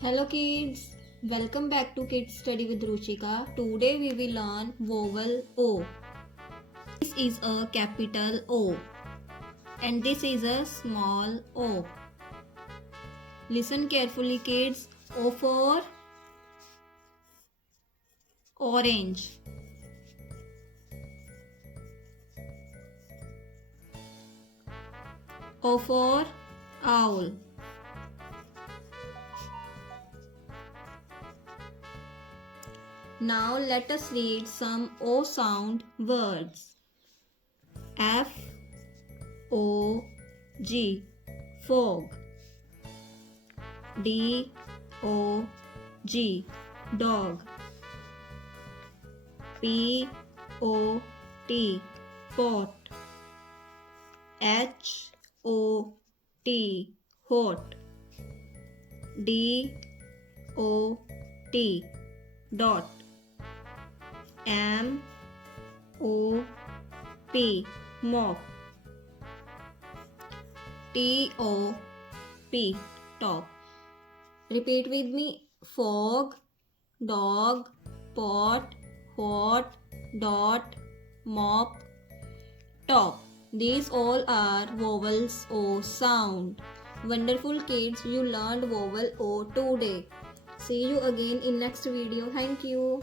Hello kids, welcome back to Kids Study with Rushikaa. Today we will learn vowel O. This is a capital O and this is a small O. Listen carefully kids. O for orange. O for owl. Now let us read some O sound words. F O G fog. D O G dog. P O T pot. H O T hot. D O T dot. M O P mop. T O P top. Repeat with me. Fog, dog, pot, hot, dot, mop, top. These all are vowels O sound. Wonderful kids, you learned vowel O today. See you again in next video. Thank you.